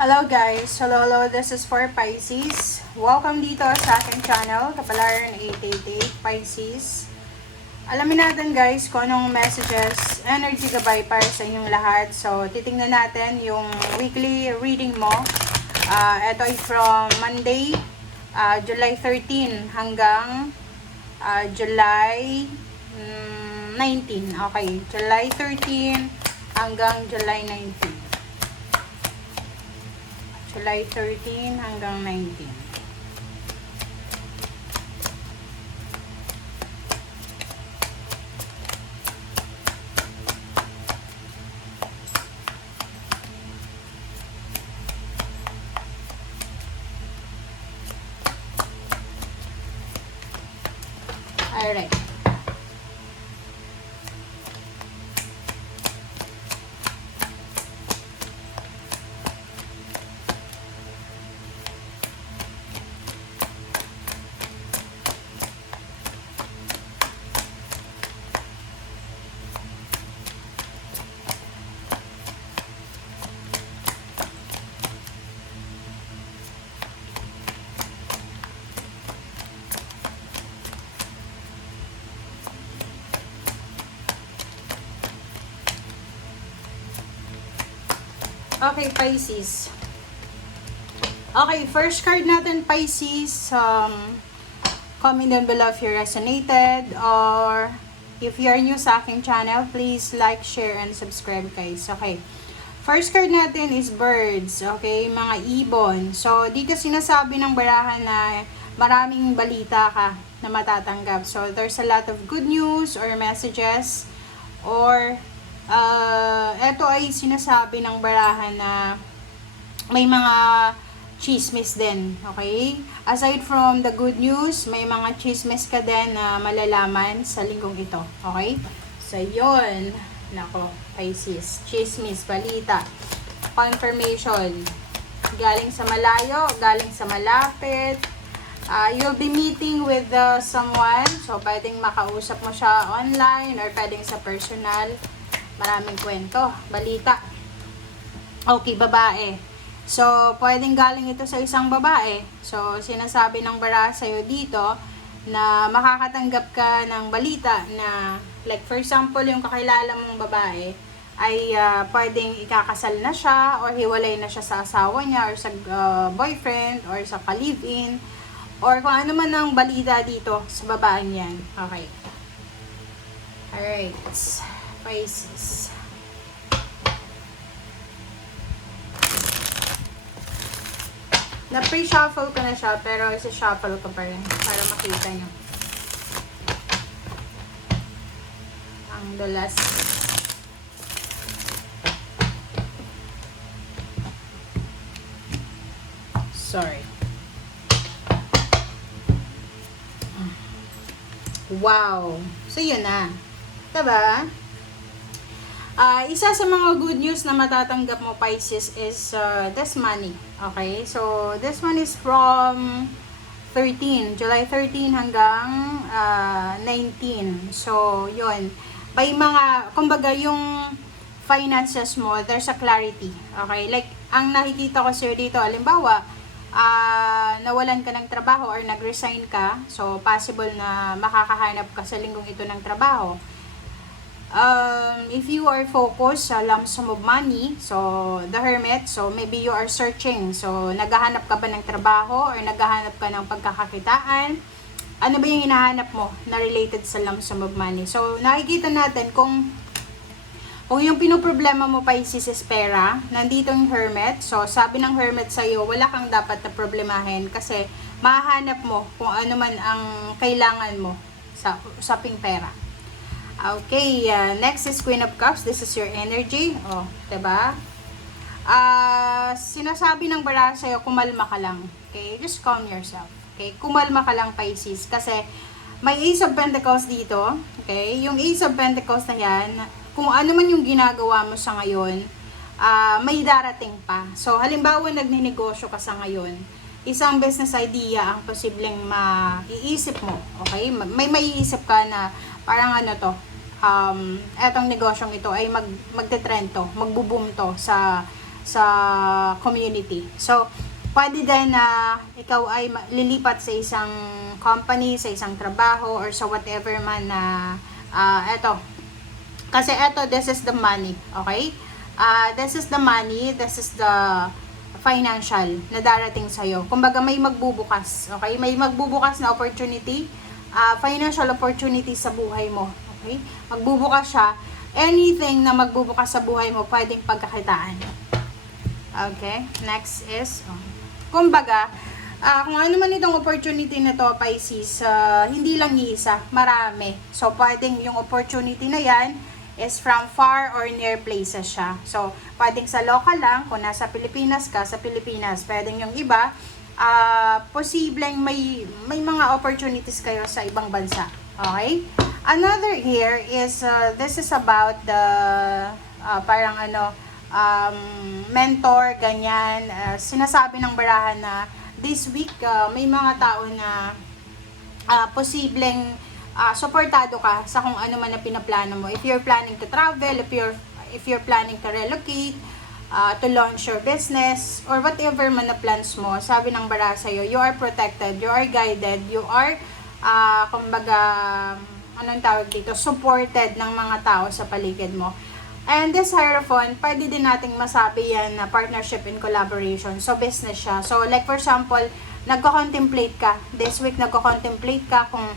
Hello guys! Hello, this is for Pisces. Welcome dito sa aking channel, Kapalaran 888 Pisces. Alamin natin guys kung anong messages, energy gabay para sa inyong lahat. So, titingnan natin yung weekly reading mo. Ito ay from Monday, July 13 hanggang July 19. Okay, July 13 hanggang July 19. July 13 hanggang 19. Alright. Okay, Pisces. Okay, first card natin, Pisces. Comment down below if you resonated or if you are new sa aking channel, please like, share, and subscribe guys. Okay. First card natin is birds. Okay, mga ibon. So, dito sinasabi ng barahan na maraming balita ka na matatanggap. So, there's a lot of good news or messages or eto ay sinasabi ng barahan na may mga chismis din, okay? Aside from the good news, may mga chismis ka din na malalaman sa linggong ito, okay? So, yun. Nako, Pisces. Chismis, balita, confirmation. Galing sa malayo, galing sa malapit. You'll be meeting with someone. So, pwedeng makausap mo siya online or pwedeng sa personal. Maraming kwento, balita. Okay, babae. So, pwedeng galing ito sa isang babae. So, sinasabi ng bara sa'yo dito na makakatanggap ka ng balita na, like for example, yung kakilala mong babae ay pwedeng ikakasal na siya or hiwalay na siya sa asawa niya or sa boyfriend or sa ka-live-in or kung ano man ang balita dito sa babaeng yan. Okay. Alright. Pisces. Na-pre-shuffle ko na siya, pero isa-shuffle ko pa rin para makita nyo ang dulas. Sorry. Wow! So, yun na. Diba? Isa sa mga good news na matatanggap mo, Pisces, is this money. Okay? So, this one is from July 13 hanggang 19. So, yun. May mga, kumbaga, yung finances mo, there's a clarity. Okay? Like, ang nakikita ko sir dito, alimbawa, nawalan ka ng trabaho or nag-resign ka. So, possible na makakahanap ka sa linggong ito ng trabaho. If you are focused sa lump sum of money, so the Hermit, so maybe you are searching, so naghahanap ka ba ng trabaho or naghahanap ka ng pagkakakitaan, ano ba yung hinahanap mo na related sa lump sum of money? So nakikita natin kung yung pinoproblema mo, Pisces, is pera, nandito yung Hermit. So sabi ng Hermit sa'yo, wala kang dapat na problemahin kasi mahanap mo kung ano man ang kailangan mo sa usaping pera. Okay, next is Queen of Cups. This is your energy. Oh, diba? Sinasabi ng bara sa'yo, kumalma ka lang. Okay, just calm yourself. Okay, kumalma ka lang, Pisces. Kasi may Ace of Pentacles dito. Okay, yung Ace of Pentacles na yan, kung ano man yung ginagawa mo sa ngayon, may darating pa. So, halimbawa, nagninegosyo ka sa ngayon, isang business idea ang posibleng maiisip mo. Okay, may maiisip ka na parang ano to, etong negosyong ito ay magte-trend to, magbo-boom to sa sa community. So, pwede din na ikaw ay lilipat sa isang company, sa isang trabaho, or sa whatever man na eto. Kasi eto, this is the money, okay? This is the money, this is the financial na darating sa'yo. Kumbaga may magbubukas, okay? May magbubukas na opportunity, financial opportunity sa buhay mo, okay? Magbubukas siya. Anything na magbubukas sa buhay mo, pwedeng pagkakitaan. Okay? Next is, kumbaga, kung ano man itong opportunity na to, Pisces, hindi lang iisa, marami. So, pwedeng yung opportunity na yan is from far or near places siya. So, pwedeng sa local lang, kung nasa Pilipinas ka, sa Pilipinas. Pwedeng yung iba, posibleng may mga opportunities kayo sa ibang bansa. Okay? Another here is, this is about the, parang mentor, ganyan. Sinasabi ng barahan na, this week, may mga tao na posibleng suportado ka sa kung ano man na pinaplano mo. If you're planning to travel, if you're planning to relocate, to launch your business, or whatever man na plans mo, sabi ng bara sa'yo, you are protected, you are guided, you are, kumbaga, anong tawag dito, supported ng mga tao sa paligid mo. And this Hierophant, pwede din nating masabi yan na partnership and collaboration. So, business siya. So, like for example, nagko-contemplate ka. This week, nagko-contemplate ka kung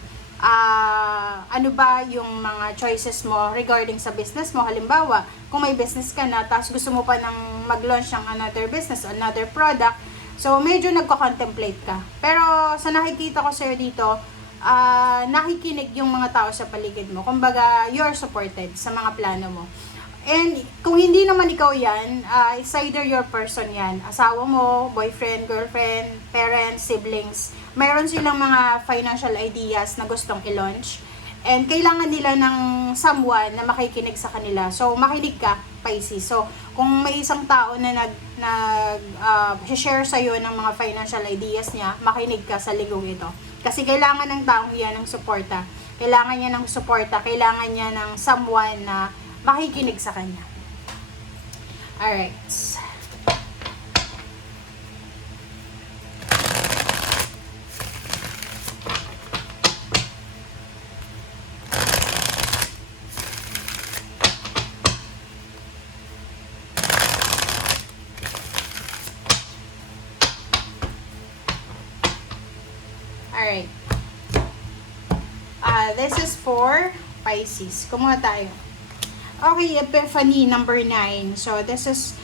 ano ba yung mga choices mo regarding sa business mo. Halimbawa, kung may business ka na, tapos gusto mo pa ng mag-launch ng another business, another product, so medyo nagko-contemplate ka. Pero sa nakikita ko sa'yo dito, nakikinig yung mga tao sa paligid mo. Kumbaga, you're supported sa mga plano mo. And kung hindi naman ikaw yan, it's either your person yan. Asawa mo, boyfriend, girlfriend, parents, siblings. Mayroon silang mga financial ideas na gustong i-launch. And kailangan nila ng someone na makikinig sa kanila. So, makinig ka, Pisces. So, kung may isang tao na share sa'yo ng mga financial ideas niya, makinig ka sa ligong ito. Kasi kailangan ng taong yan ng suporta. Kailangan niya ng suporta. Kailangan niya ng someone na makikinig sa kanya. Alright. Alright. This is for Pisces. Kumuha tayo. Okay, Epiphany number 9. So, this is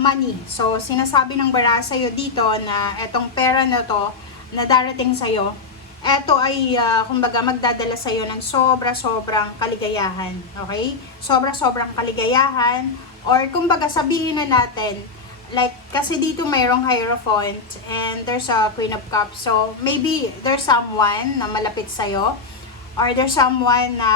money. So, sinasabi ng bara sa'yo dito na etong pera na to na darating sa'yo, eto ay, kumbaga, magdadala sa'yo ng sobra-sobrang kaligayahan. Okay? Sobra-sobrang kaligayahan. Or, kumbaga, sabihin na natin, like, kasi dito mayroong Hierophant and there's a Queen of Cups. So, maybe there's someone na malapit sa'yo or there's someone na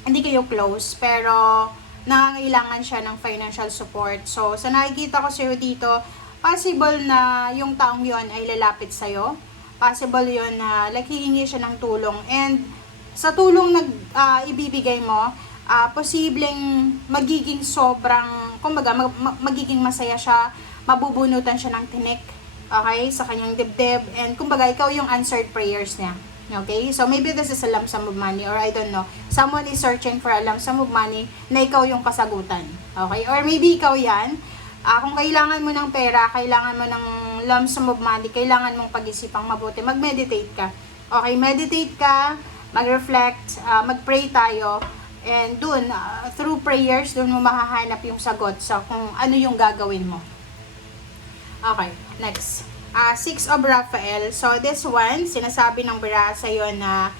hindi kayo close, pero nangangailangan siya ng financial support. So, sa nakikita ko sa'yo dito, possible na yung taong yon ay lalapit sa'yo. Possible yon na like hihingi siya ng tulong. And sa tulong na ibibigay mo, posibleng magiging sobrang, kumbaga, magiging masaya siya, mabubunutan siya ng tinik, okay, sa kanyang dibdib. And kumbaga, ikaw yung answered prayers niya. Okay? So, maybe this is a lump sum of money or I don't know. Someone is searching for a lump sum of money na ikaw yung kasagutan. Okay? Or maybe ikaw yan. Kung kailangan mo ng pera, kailangan mo ng lump sum of money, kailangan mong pag-isipang mabuti, mag-meditate ka. Okay? Meditate ka, mag-reflect, mag-pray tayo. And dun, through prayers, dun mo mahahanap yung sagot sa kung ano yung gagawin mo. Okay, next. 6 of Raphael. So, this one, sinasabi ng bara sa'yo na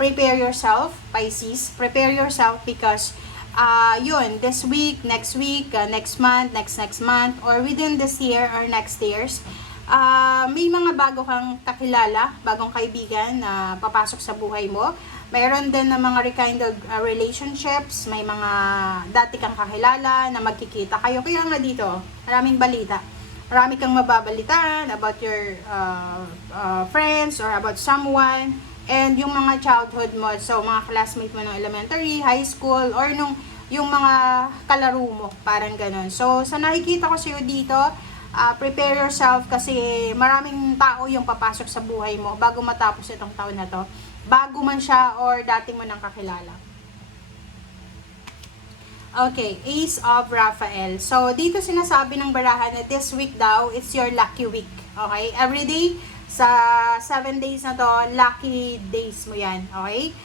prepare yourself, Pisces. Prepare yourself because yun, this week, next month, next month, or within this year or next years, may mga bago kang kakilala, bagong kaibigan na papasok sa buhay mo. Mayroon din na mga rekindled relationships, may mga dati kang kakilala na magkikita kayo. Kaya nga dito, maraming balita. Marami kang mababalitaan about your friends or about someone and yung mga childhood mo, so mga classmate mo ng elementary, high school, or yung mga kalaro mo, parang ganun. So, sa nakikita ko sa'yo dito, prepare yourself kasi maraming tao yung papasok sa buhay mo bago matapos itong taon na to. Bago man siya or dati mo nang kakilala. Okay, Ace of Raphael. So, dito sinasabi ng barahan na this week daw, it's your lucky week. Okay? Every day, sa 7 days na to, lucky days mo yan. Okay?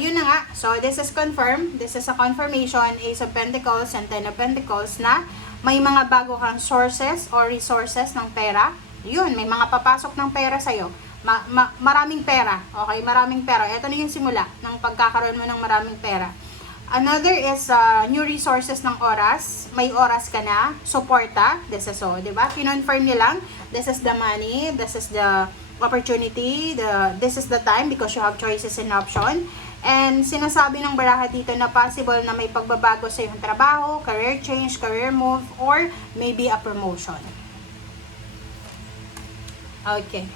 Yun na nga. So, this is confirmed. This is a confirmation, Ace of Pentacles and Ten of Pentacles na may mga bago kang sources or resources ng pera. Yun, may mga papasok ng pera sa'yo. Maraming pera. Okay? Maraming pera. Ito na yung simula ng pagkakaroon mo ng maraming pera. Another is new resources ng oras. May oras ka na. Suporta. This is so, di ba? Kinonfirm niyo lang. This is the money. This is the opportunity. This is the time because you have choices and option. And sinasabi ng baraha dito na possible na may pagbabago sa iyong trabaho, career change, career move, or maybe a promotion. Okay.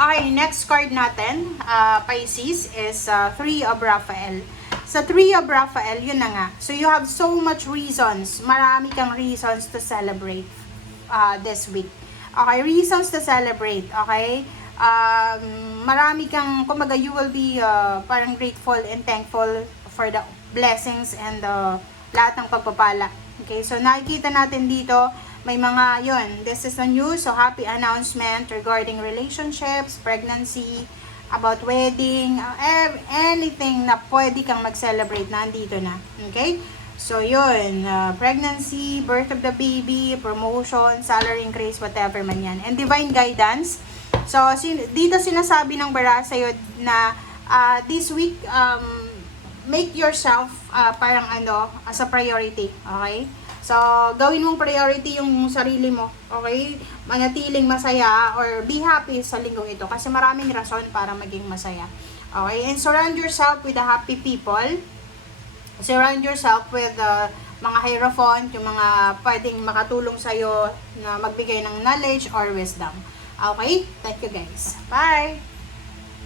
Okay, next card natin, Pisces, is Three of Raphael. Sa Three of Raphael, yun na nga. So, you have so much reasons. Marami kang reasons to celebrate this week. Okay, reasons to celebrate. Okay? Marami kang, kumbaga, you will be parang grateful and thankful for the blessings and lahat ng pagpapala. Okay, so nakikita natin dito, may mga, yun, this is a news, so happy announcement regarding relationships, pregnancy, about wedding, anything na pwede kang mag-celebrate, nandito na. Okay? So, yun, pregnancy, birth of the baby, promotion, salary increase, whatever man yan. And divine guidance. So, dito sinasabi ng bara sa'yo na this week, make yourself parang as a priority. Okay? So, gawin mong priority yung sarili mo. Okay? Manatiling masaya or be happy sa linggong ito. Kasi maraming rason para maging masaya. Okay? And surround yourself with the happy people. Surround yourself with mga hierophant, yung mga pwedeng makatulong sa'yo na magbigay ng knowledge or wisdom. Okay? Thank you guys. Bye!